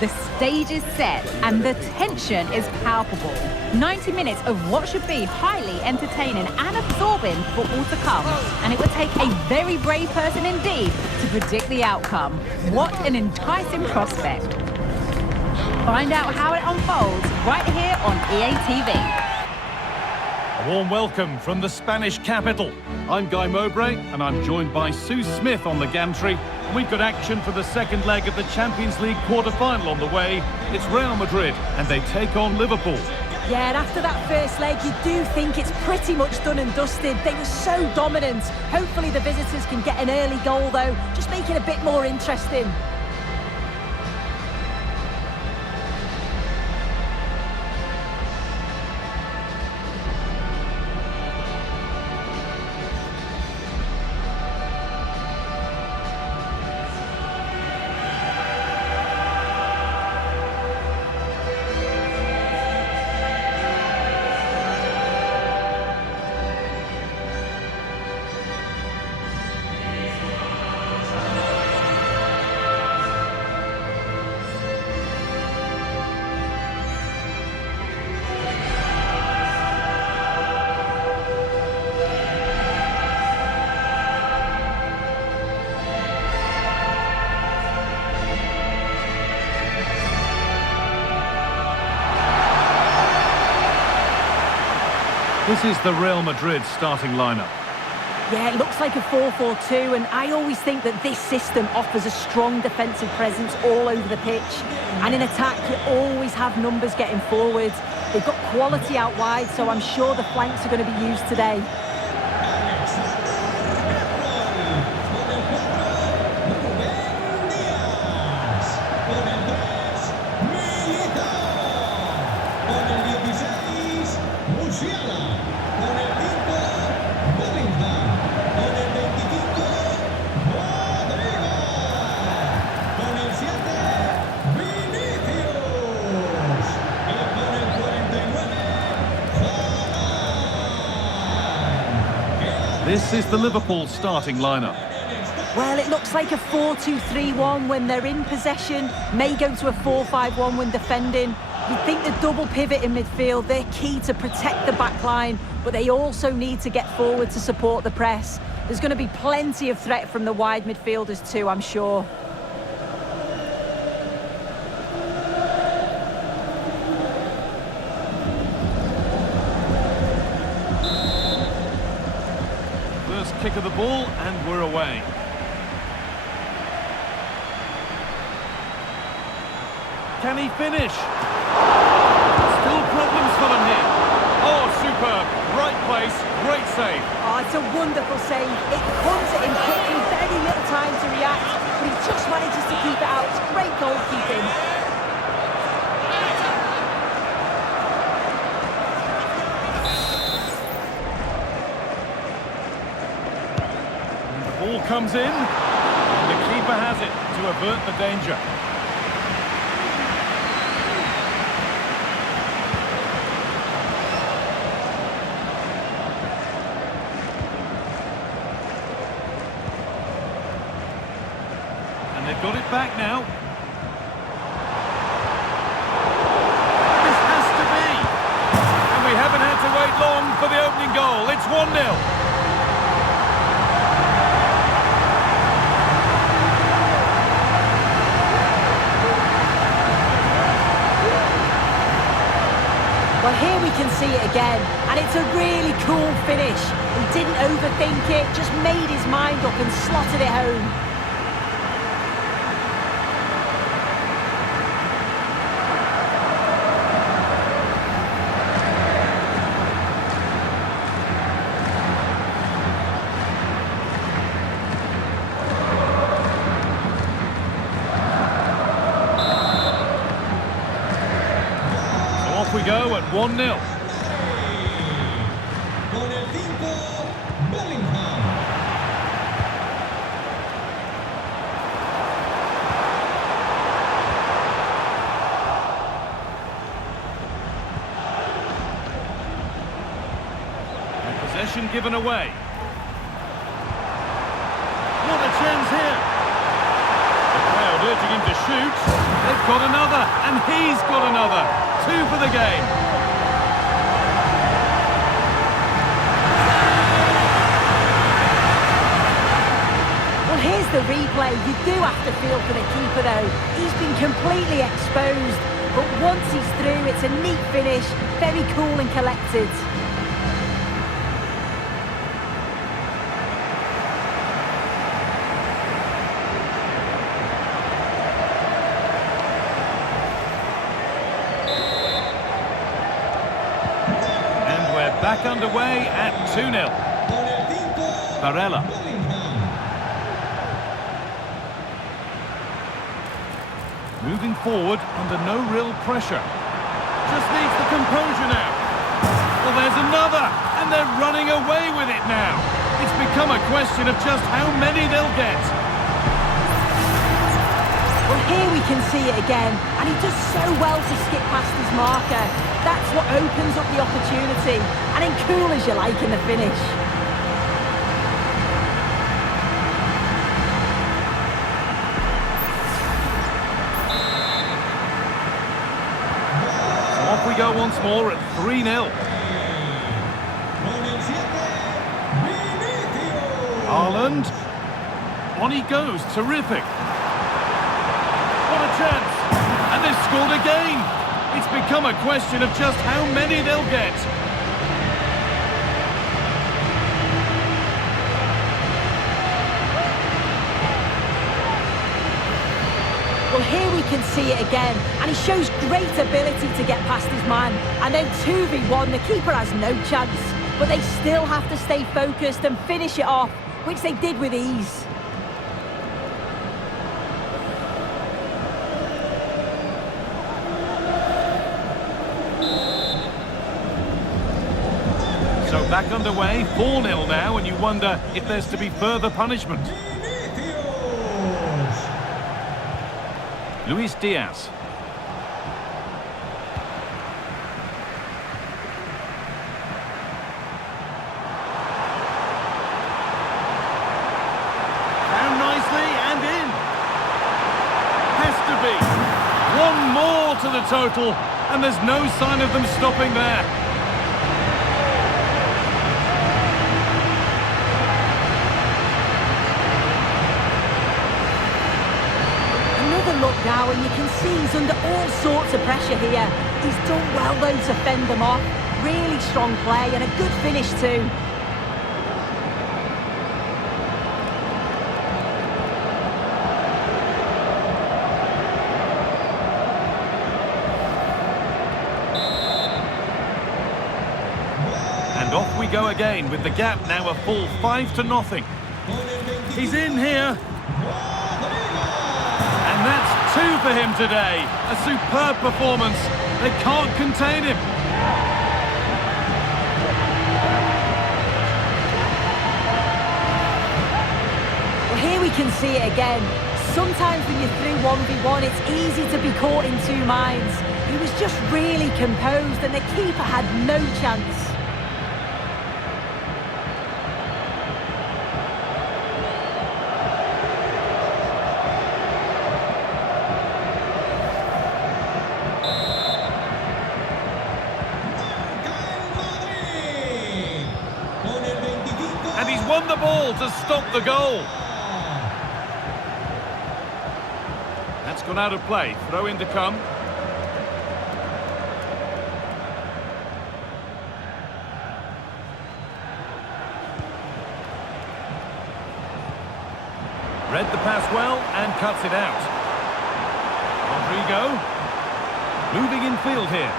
The stage is set and the tension is palpable. 90 minutes of what should be highly entertaining and absorbing football to come. And it would take a very brave person indeed to predict the outcome. What an enticing prospect. Find out how it unfolds right here on EA TV. A warm welcome from the Spanish capital. I'm Guy Mowbray and I'm joined by Sue Smith on the gantry. And we've got action for the second leg of the Champions League quarter-final on the way. It's Real Madrid and they take on Liverpool. Yeah, and after that first leg, you do think it's pretty much done and dusted. They were so dominant. Hopefully the visitors can get an early goal though, just make it a bit more interesting. This is the Real Madrid starting lineup. Yeah, it looks like a 4-4-2, and I always think that this system offers a strong defensive presence all over the pitch. And in attack, you always have numbers getting forward. They've got quality out wide, so I'm sure the flanks are going to be used today. This is the Liverpool starting lineup. Well, it looks like a 4-2-3-1 when they're in possession, may go to a 4-5-1 when defending. You'd think the double pivot in midfield, they're key to protect the back line, but they also need to get forward to support the press. There's going to be plenty of threat from the wide midfielders too, I'm sure. Kick of the ball and we're away. Can he finish? Still problems for them here. Oh, superb. Right place, great save. Oh, it's a wonderful save. It comes at him quickly, very little time to react, but he just manages to keep it out. It's great goalkeeping. Ball comes in, and the keeper has it to avert the danger. And they've got it back now. This has to be! And we haven't had to wait long for the opening goal. It's 1-0. Well, here we can see it again, and it's a really cool finish. He didn't overthink it, just made his mind up and slotted it home. Off we go at 1-0. Possession given away. Not a chance here. The crowd urging him to shoot. They've got another, and he's got another. 2 for the game. Well, here's the replay. You do have to feel for the keeper, though. He's been completely exposed. But once he's through, it's a neat finish. Very cool and collected. Back underway at 2-0. Barella. Moving forward under no real pressure. Just needs the composure now. Well, there's another, and they're running away with it now. It's become a question of just how many they'll get. Well, here we can see it again, and he does so well to skip past his marker. That's what opens up the opportunity, and then cool as you like in the finish. So off we go once more at 3-0. Haaland. On he goes, terrific. What a chance! And they've scored again! It's become a question of just how many they'll get. Well, here we can see it again, and he shows great ability to get past his man. And then 2v1, the keeper has no chance. But they still have to stay focused and finish it off, which they did with ease. So back underway, 4-0 now, and you wonder if there's to be further punishment. Luis Diaz. Down nicely and in. Has to be. One more to the total, and there's no sign of them stopping there. Look now, and you can see he's under all sorts of pressure here. He's done well though to fend them off. Really strong play and a good finish too. And off we go again with the gap now a full 5-0. He's in here. And that's 2 for him today. A superb performance. They can't contain him. Well, here we can see it again. Sometimes when you're through 1v1, it's easy to be caught in two minds. He was just really composed and the keeper had no chance. And he's won the ball to stop the goal. That's gone out of play. Throw in to come. Read the pass well and cuts it out. Rodrigo. Moving in field here.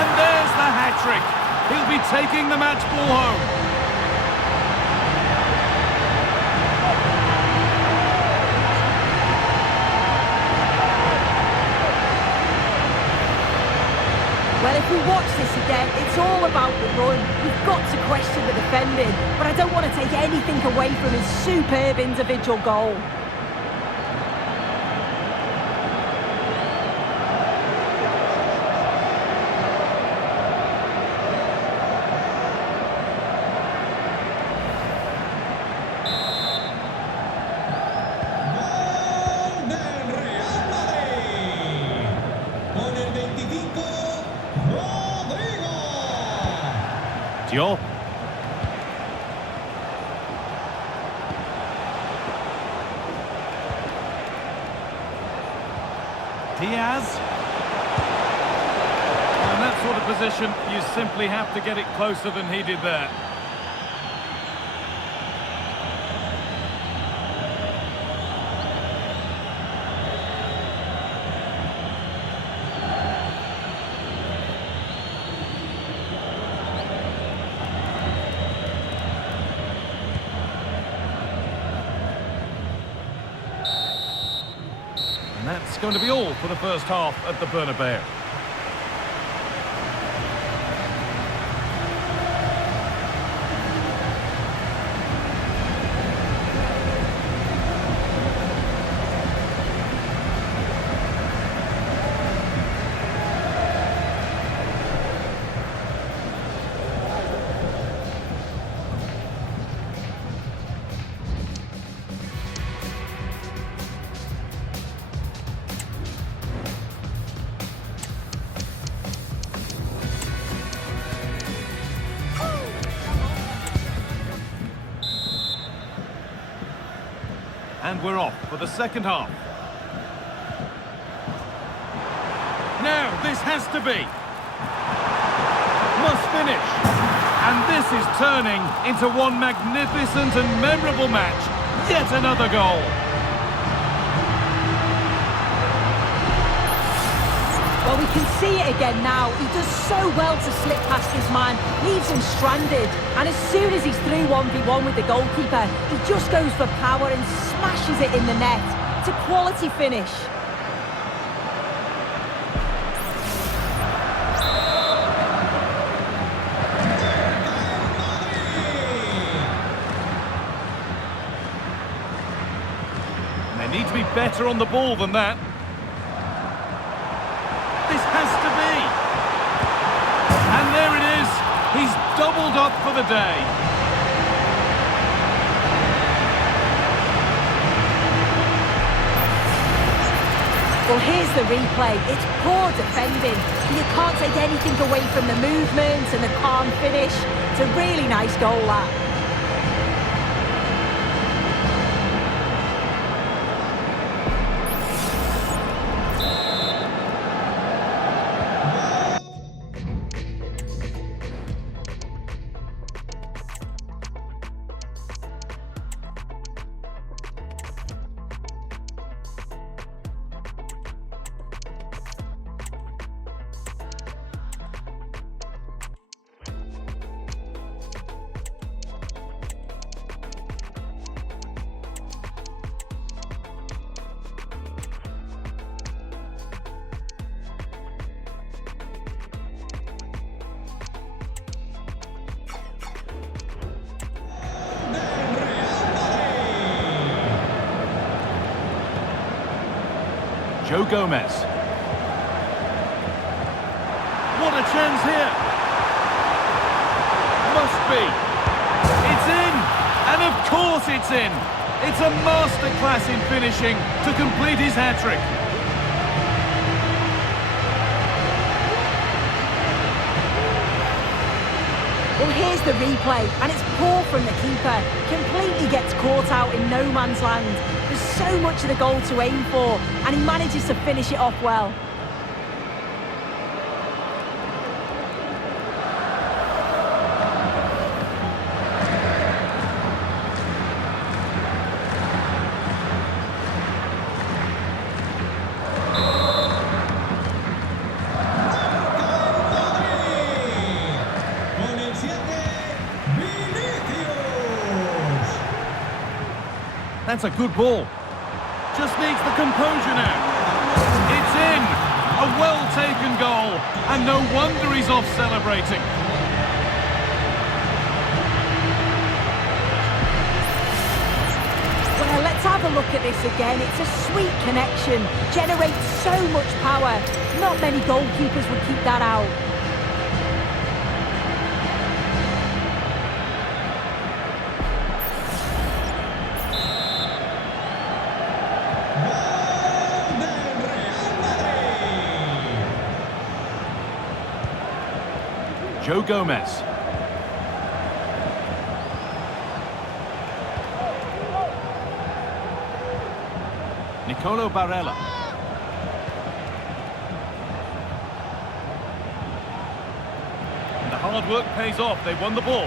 And there's the hat-trick. He'll be taking the match ball home. Well, if we watch this again, it's all about the run. We've got to question the defending, but I don't want to take anything away from his superb individual goal. Diop. Diaz. In that sort of position, you simply have to get it closer than he did there. And that's going to be all for the first half at the Bernabeu. And we're off for the second half. Now, this has to be. Must finish. And this is turning into one magnificent and memorable match. Yet another goal. Well, we can see it again now. He does so well to slip past his man, leaves him stranded. And as soon as he's through 1v1 with the goalkeeper, he just goes for power and smashes it in the net. It's a quality finish. They need to be better on the ball than that. This has to be. And there it is. He's doubled up for the day. Well, here's the replay. It's poor defending. You can't take anything away from the movement and the calm finish. It's a really nice goal, that. Joe Gomez. What a chance here. Must be. It's in. And of course it's in. It's a masterclass in finishing to complete his hat-trick. Well, here's the replay, and it's poor from the keeper. Completely gets caught out in no man's land. There's so much of the goal to aim for, and he manages to finish it off well. That's a good ball. Just needs the composure now. It's in. A well-taken goal. And no wonder he's off celebrating. Well, let's have a look at this again. It's a sweet connection. Generates so much power. Not many goalkeepers would keep that out. Joe Gomez. Nicolo Barella. And the hard work pays off. They won the ball.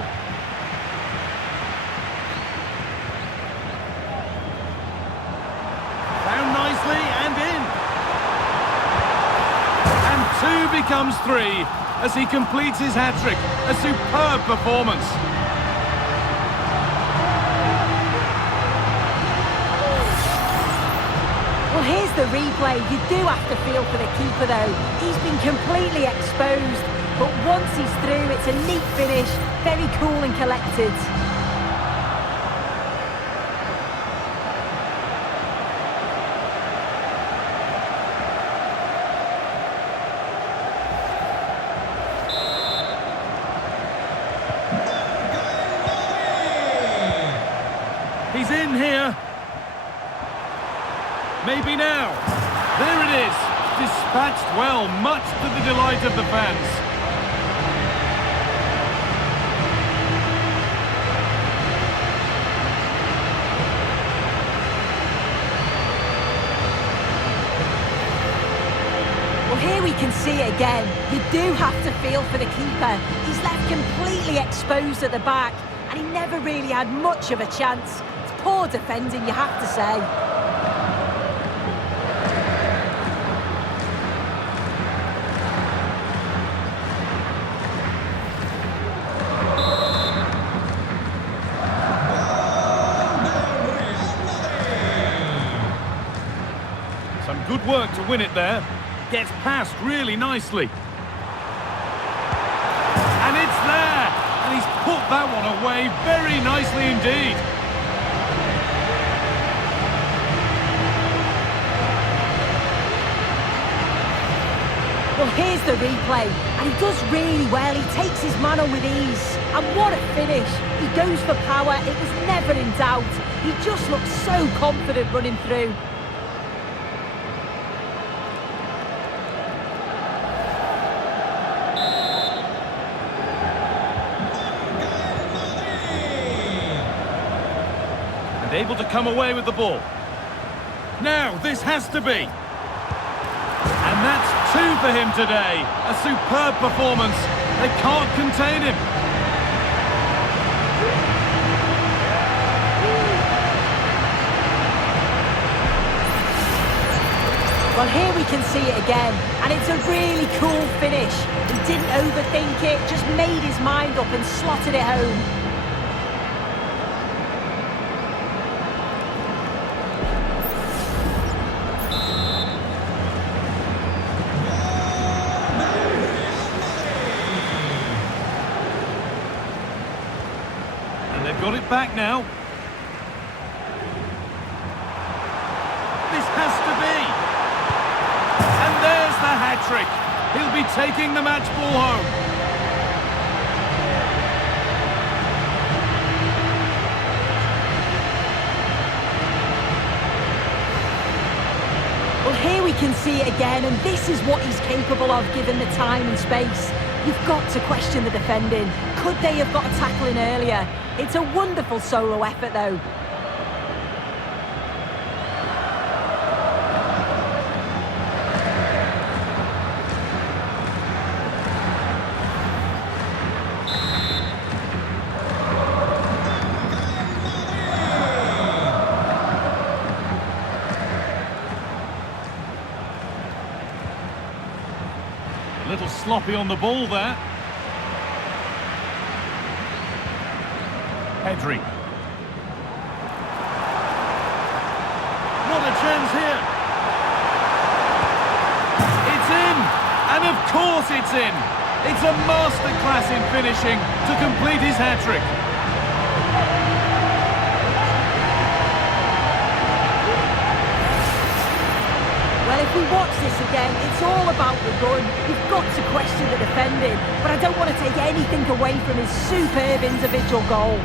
Found nicely and in. And 2 becomes 3 as he completes his hat-trick. A superb performance. Well, here's the replay. You do have to feel for the keeper, though. He's been completely exposed, but once he's through, it's a neat finish, very cool and collected. He's in here. Maybe now. There it is. Dispatched well, much to the delight of the fans. Well, here we can see it again. You do have to feel for the keeper. He's left completely exposed at the back, and he never really had much of a chance. It's poor defending, you have to say. Some good work to win it there. Gets past really nicely. And it's there! And he's put that one away very nicely indeed. Well, here's the replay, and he does really well. He takes his man on with ease. And what a finish. He goes for power. It was never in doubt. He just looks so confident running through. Able to come away with the ball. Now, this has to be. And that's 2 for him today. A superb performance. They can't contain him. Well, here we can see it again, and it's a really cool finish. He didn't overthink it, just made his mind up and slotted it home. They've got it back now. This has to be. And there's the hat-trick. He'll be taking the match ball home. Well, here we can see it again, and this is what he's capable of given the time and space. You've got to question the defending. Could they have got a tackle in earlier? It's a wonderful solo effort, though. A little sloppy on the ball there. Pedri. Not a chance here. It's in! And of course it's in! It's a masterclass in finishing to complete his hat-trick. Well, if we watch this again, it's all about the run. You've got to question the defending, but I don't want to take anything away from his superb individual goal.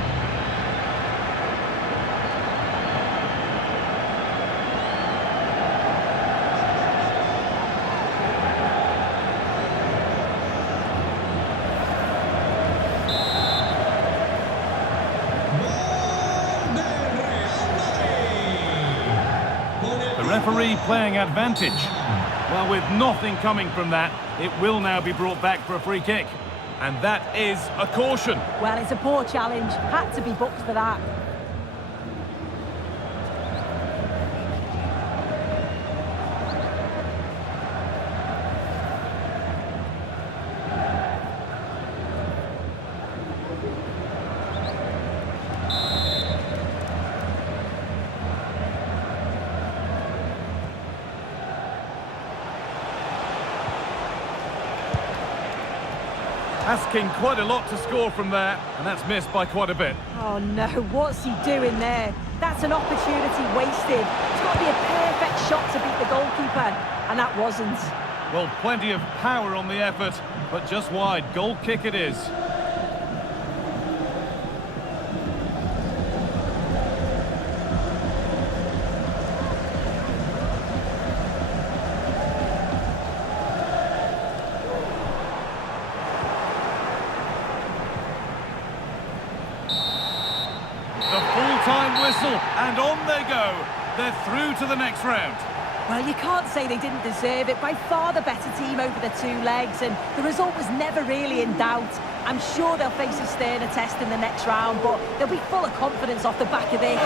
Con el The referee playing advantage. Well, with nothing coming from that, it will now be brought back for a free kick. And that is a caution. Well, it's a poor challenge. Had to be booked for that. Asking quite a lot to score from there, and that's missed by quite a bit. Oh no, what's he doing there? That's an opportunity wasted. It's got to be a perfect shot to beat the goalkeeper, and that wasn't. Well, plenty of power on the effort, but just wide. Goal kick it is. Full-time whistle, and on they go. They're through to the next round. Well, you can't say they didn't deserve it. By far the better team over the two legs, and the result was never really in doubt. I'm sure they'll face a sterner test in the next round, but they'll be full of confidence off the back of this.